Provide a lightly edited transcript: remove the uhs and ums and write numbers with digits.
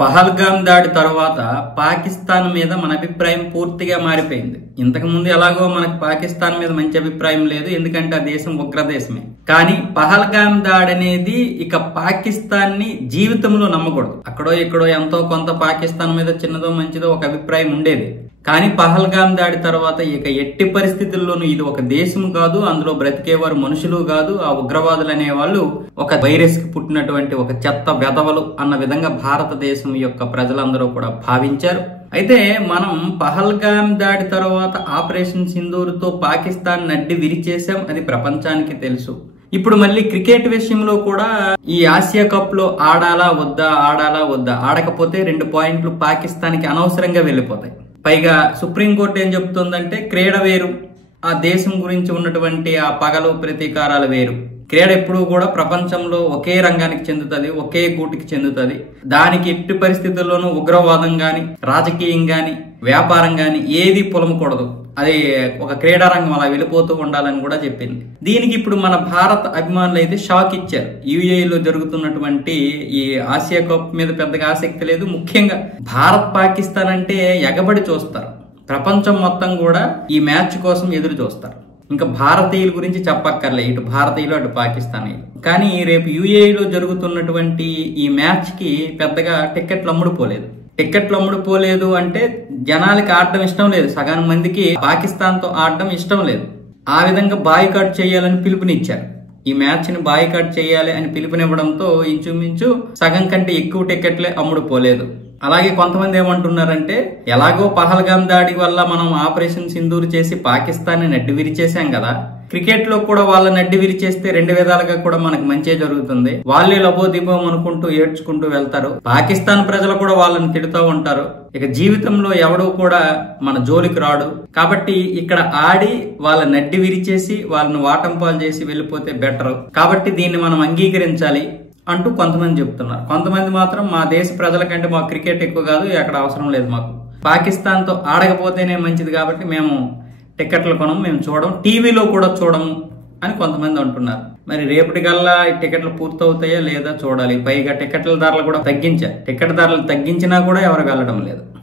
పహల్గామ్ దాడి తర్వాత పాకిస్తాన్ మీద మన అభిప్రాయం పూర్తిగా మారిపోయింది. ఇంతకు ముందు ఎలాగో మనకు పాకిస్తాన్ మీద మంచి అభిప్రాయం లేదు, ఎందుకంటే ఆ దేశం ఉగ్రదేశమే. కానీ పహల్గామ్ దాడి అనేది ఇక పాకిస్తాన్ ని జీవితంలో నమ్మకూడదు. అక్కడో ఇక్కడో ఎంతో కొంత పాకిస్తాన్ మీద చిన్నదో మంచిదో ఒక అభిప్రాయం ఉండేది. కానీ పహల్గామ్ దాడి తర్వాత ఇక ఎట్టి పరిస్థితుల్లోనూ ఇది ఒక దేశం కాదు, అందులో బ్రతికేవారు మనుషులు కాదు, ఆ ఉగ్రవాదులు అనేవాళ్ళు ఒక వైరస్ కి పుట్టినటువంటి ఒక చెత్త వెధవలు అన్న విధంగా భారతదేశం యొక్క ప్రజలందరూ కూడా భావించారు. అయితే మనం పహల్గామ్ దాడి తర్వాత ఆపరేషన్ సింధూర్తో పాకిస్తాన్ నడ్డి విరిచేశాం, అది ప్రపంచానికి తెలుసు. ఇప్పుడు మళ్ళీ క్రికెట్ విషయంలో కూడా ఈ ఆసియా కప్ లో ఆడాలా వద్దా ఆడకపోతే 2 పాయింట్లు పాకిస్తాన్ కి అనవసరంగా వెళ్లిపోతాయి. పైగా సుప్రీంకోర్టు ఏం చెప్తుందంటే క్రీడ వేరు, ఆ దేశం గురించి ఉన్నటువంటి ఆ పగలు ప్రతీకారాలు వేరు. క్రీడ ఎప్పుడూ కూడా ప్రపంచంలో ఒకే రంగానికి చెందుతుంది, ఒకే గూటికి చెందుతుంది. దానికి ఎట్టి పరిస్థితుల్లోనూ ఉగ్రవాదం గాని, రాజకీయం గాని, వ్యాపారం గాని ఏది పొలమకూడదు. అది ఒక క్రీడా రంగం అలా వెళ్ళిపోతూ ఉండాలని కూడా చెప్పింది. దీనికి ఇప్పుడు మన భారత అభిమానులు అయితే షాక్ ఇచ్చారు. యూఏఈలో జరుగుతున్నటువంటి ఈ ఆసియా కప్ మీద పెద్దగా ఆసక్తి లేదు. ముఖ్యంగా భారత్ పాకిస్తాన్ అంటే ఎగబడి చూస్తారు. ప్రపంచం మొత్తం కూడా ఈ మ్యాచ్ కోసం ఎదురు చూస్తారు. ఇంకా భారతీయుల గురించి చెప్పక్కర్లే, ఇటు భారతీయులు అటు పాకిస్తానీయులు. కానీ రేపు యూఏఈలో జరుగుతున్నటువంటి ఈ మ్యాచ్ కి పెద్దగా టికెట్లు అమ్ముడుపోలేదు అంటే జనాలకి ఆడడం ఇష్టం లేదు. సగం మందికి పాకిస్తాన్ తో ఆడడం ఇష్టం లేదు. ఆ విధంగా బాయ్కాట్ చేయాలని పిలుపునిచ్చారు. ఈ మ్యాచ్ ని బాయ్కాట్ చేయాలి అని పిలుపునివ్వడంతో ఇంచుమించు సగం కంటే ఎక్కువ టికెట్లే అమ్ముడుపోలేదు. అలాగే కొంతమంది ఏమంటున్నారంటే ఎలాగో పహల్గామ్ దాడి వల్ల మనం ఆపరేషన్ సింధూర్ చేసి పాకిస్తాన్ ని నడ్డి విరిచేశాం కదా, క్రికెట్ లో కూడా వాళ్ళ నడ్డి విరిచేస్తే 2 విధాలుగా కూడా మనకు మంచి జరుగుతుంది. వాళ్ళే లబోదీపం అనుకుంటూ ఏడ్చుకుంటూ వెళ్తారు, పాకిస్తాన్ ప్రజలు కూడా వాళ్ళని తిడుతూ ఉంటారు. ఇక జీవితంలో ఎవడూ కూడా మన జోలికి రాడు. కాబట్టి ఇక్కడ ఆడి వాళ్ళ నడ్డి విరిచేసి వాళ్ళని వాటంపాలు చేసి వెళ్ళిపోతే బెటర్. కాబట్టి దీన్ని మనం అంగీకరించాలి అంటూ కొంతమంది చెప్తున్నారు. కొంతమంది మాత్రం మా దేశ ప్రజల కంటే మాకు క్రికెట్ ఎక్కువ కాదు, ఎక్కడ అవసరం లేదు, మాకు పాకిస్తాన్ తో ఆడకపోతేనే మంచిది కాబట్టి మేము టికెట్లు కొనము, మేము చూడము, టీవీలో కూడా చూడము అని కొంతమంది అంటున్నారు. మరి రేపటికల్లా టికెట్లు పూర్తవుతాయా లేదా చూడాలి. పైగా టికెట్ల ధరలు కూడా తగ్గించారు. టికెట్ ధరలు తగ్గించినా కూడా ఎవరు వెళ్ళడం లేదు.